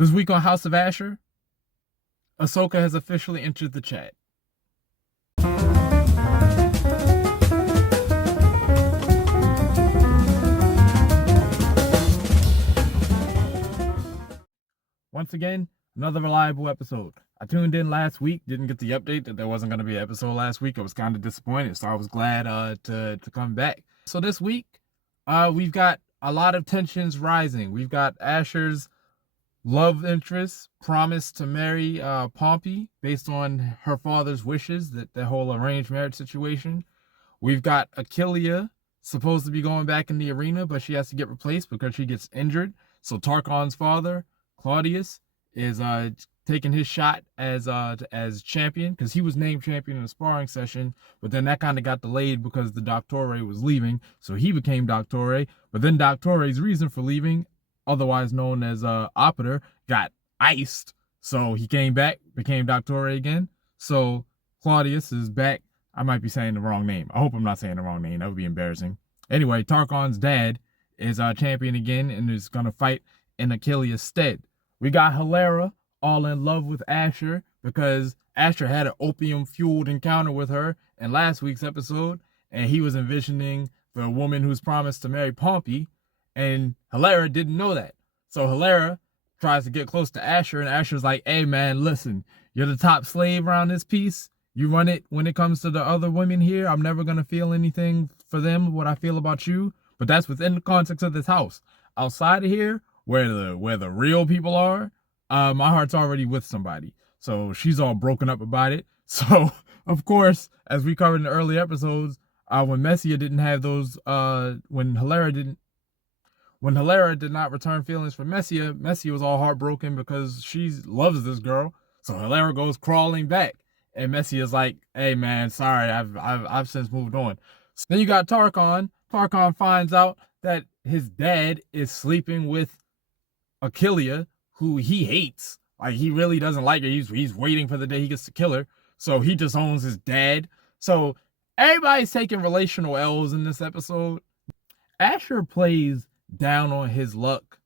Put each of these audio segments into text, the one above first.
This week on House of Ashur, Ahsoka has officially entered the chat. Once again, another reliable episode. I tuned in last week, didn't get the update that there wasn't going to be an episode last week. I was kind of disappointed, so I was glad to come back. So this week, we've got a lot of tensions rising. We've got Ashur's love interest promised to marry Pompey based on her father's wishes, that whole arranged marriage situation. We've got Achilea supposed to be going back in the arena, but she has to get replaced because she gets injured. So Tarkon's father, Claudius, is taking his shot as champion, because he was named champion in a sparring session, but then that kind of got delayed because the Doctore was leaving, so he became Doctore. But then Doctore's reason for leaving, otherwise known as Operator, got iced, so he came back, became Doctore again. So Claudius is back. I might be saying the wrong name. I hope I'm not saying the wrong name. That would be embarrassing. Anyway, Tarkon's dad is champion again and is going to fight in Achillea's stead. We got Hilera all in love with Ashur because Ashur had an opium-fueled encounter with her in last week's episode, and he was envisioning the woman who's promised to marry Pompey, and Hilera didn't know that. So Hilera tries to get close to Ashur, and Ashur's like, hey man, listen, you're the top slave around this piece. You run it when it comes to the other women here. I'm never going to feel anything for them, what I feel about you. But that's within the context of this house. Outside of here, where the real people are, my heart's already with somebody. So she's all broken up about it. So, of course, as we covered in the early episodes, when Messia didn't have those, when Hilera did not return feelings for Messia was all heartbroken because she loves this girl. So Hilera goes crawling back, and Messia's like, hey man, sorry, I've since moved on. So then you got Tarkon. Tarkon finds out that his dad is sleeping with Achilea, who he hates. Like, he really doesn't like her. He's waiting for the day he gets to kill her. So he disowns his dad. So everybody's taking relational L's in this episode. Ashur plays down on his luck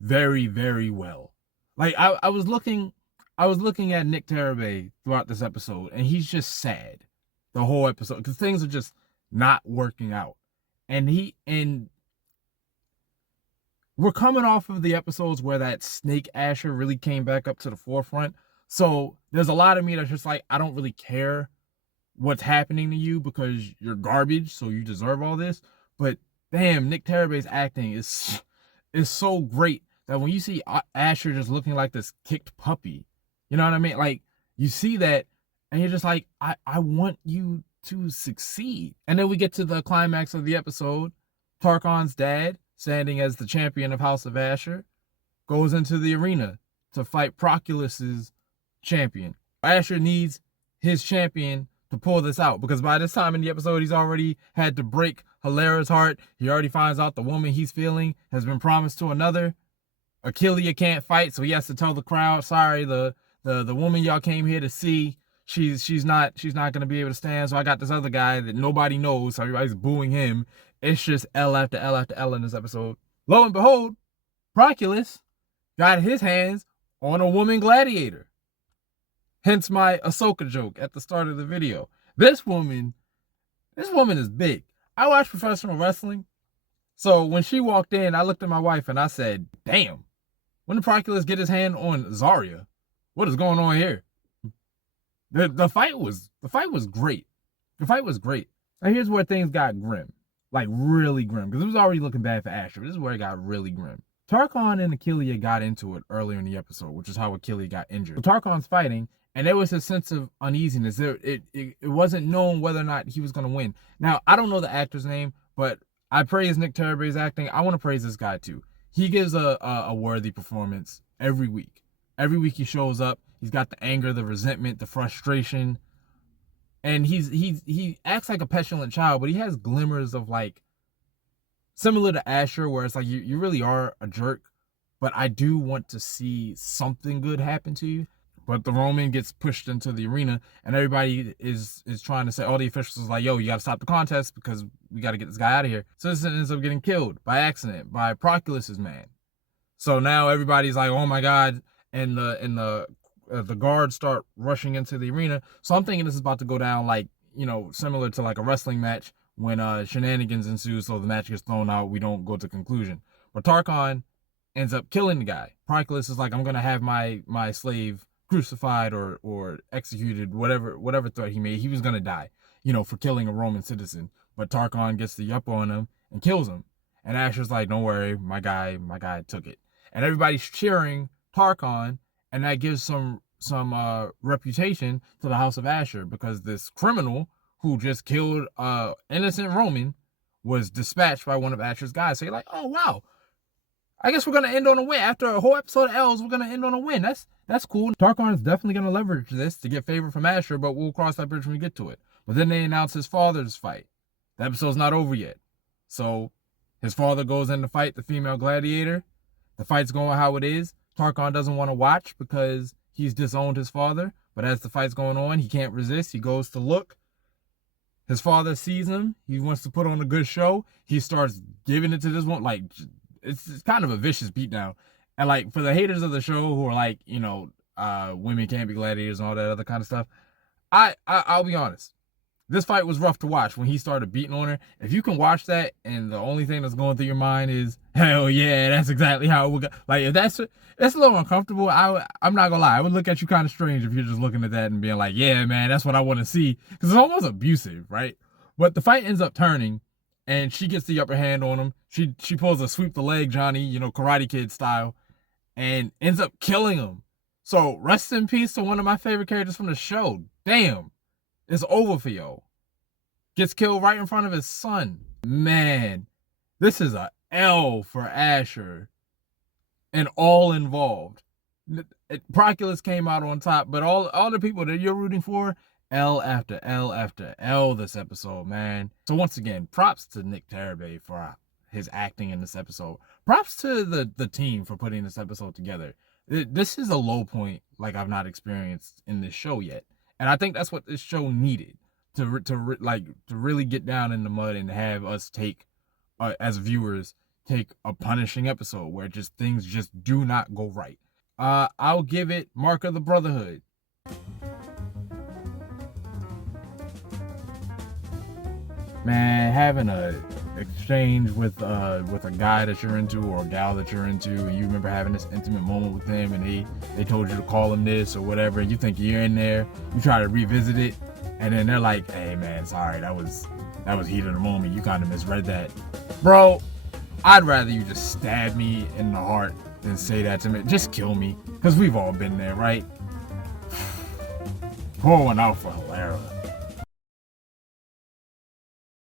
very, very well. Like, I was looking at Nick Terabay throughout this episode, and he's just sad the whole episode because things are just not working out. And we're coming off of the episodes where that snake Ashur really came back up to the forefront. So there's a lot of me that's just like, I don't really care what's happening to you because you're garbage, so you deserve all this. But damn, Nick Terabay's acting is so great that when you see Ashur just looking like this kicked puppy, you know what I mean? Like, you see that and you're just like, I want you to succeed. And then we get to the climax of the episode. Tarkon's dad, standing as the champion of House of Ashur, goes into the arena to fight Proculus's champion. Ashur needs his champion to pull this out, because by this time in the episode, he's already had to break Hilera's heart. He already finds out the woman he's feeling has been promised to another. Achilea can't fight, so he has to tell the crowd, sorry, the woman y'all came here to see, she's not gonna be able to stand, so I got this other guy that nobody knows, so everybody's booing him. It's just L after L after L in this episode. Lo and behold, Proculus got his hands on a woman gladiator. Hence my Ahsoka joke at the start of the video. This woman is big. I watch professional wrestling, so when she walked in, I looked at my wife and I said, damn, when did Proculus get his hand on Zarya? What is going on here? The fight was great. The fight was great. Now here's where things got grim. Like, really grim, because it was already looking bad for Ashur. This is where it got really grim. Tarkon and Achilea got into it earlier in the episode, which is how Achilea got injured. So Tarkon's fighting, and there was a sense of uneasiness. It wasn't known whether or not he was going to win. Now, I don't know the actor's name, but I praise Nick Terabay's acting. I want to praise this guy too. He gives a worthy performance every week. Every week he shows up. He's got the anger, the resentment, the frustration. And he acts like a petulant child, but he has glimmers of, like, similar to Ashur, where it's like you really are a jerk, but I do want to see something good happen to you. But the Roman gets pushed into the arena, and everybody is trying to say, all the officials is like, yo, you got to stop the contest because we got to get this guy out of here. So this ends up getting killed by accident by Proculus's man. So now everybody's like, oh my god, and the guards start rushing into the arena. So I'm thinking this is about to go down like, similar to like a wrestling match when shenanigans ensue, so the match gets thrown out, we don't go to conclusion. But Tarkon ends up killing the guy. Proclus is like, I'm gonna have my slave crucified or executed, whatever threat he made. He was gonna die, for killing a Roman citizen. But Tarkon gets the up on him and kills him. And Ashur's like, don't worry, my guy took it. And everybody's cheering Tarkon, and that gives some reputation to the House of Ashur, because this criminal who just killed innocent Roman was dispatched by one of Ashur's guys. So you're like, oh wow, I guess we're gonna end on a win. After a whole episode of L's, we're gonna end on a win. That's cool. Tarkon is definitely gonna leverage this to get favor from Ashur, but we'll cross that bridge when we get to it. But then they announce his father's fight. The episode's not over yet. So his father goes in to fight the female gladiator. The fight's going how it is. Tarkon doesn't want to watch because he's disowned his father. But as the fight's going on, he can't resist. He goes to look. His father sees him. He wants to put on a good show. He starts giving it to this one. Like, it's kind of a vicious beatdown. And like, for the haters of the show who are like, women can't be gladiators and all that other kind of stuff, I'll be honest. This fight was rough to watch when he started beating on her. If you can watch that and the only thing that's going through your mind is, hell yeah, that's exactly how it would go. Like, if that's a little uncomfortable. I'm not gonna lie. I would look at you kind of strange if you're just looking at that and being like, yeah, man, that's what I want to see. Because it's almost abusive, right? But the fight ends up turning, and she gets the upper hand on him. She pulls a sweep the leg Johnny, Karate Kid style, and ends up killing him. So rest in peace to one of my favorite characters from the show. Damn. It's over for yo. Gets killed right in front of his son. Man, this is a L for Ashur and all involved. Proclus came out on top, but all the people that you're rooting for, L after L after L this episode, man. So once again, props to Nick Tarabay for his acting in this episode. Props to the team for putting this episode together. This is a low point like I've not experienced in this show yet. And I think that's what this show needed to really get down in the mud and have us as viewers, take a punishing episode where things just do not go right. I'll give it Mark of the Brotherhood. Man, having a exchange with a guy that you're into or a gal that you're into, and you remember having this intimate moment with him, and they told you to call him this or whatever, and you think you're in there, you try to revisit it, and then they're like, hey man, sorry, that was heat of the moment, you kind of misread that. Bro, I'd rather you just stab me in the heart than say that to me. Just kill me, because we've all been there, right? Pour one out for Hilara.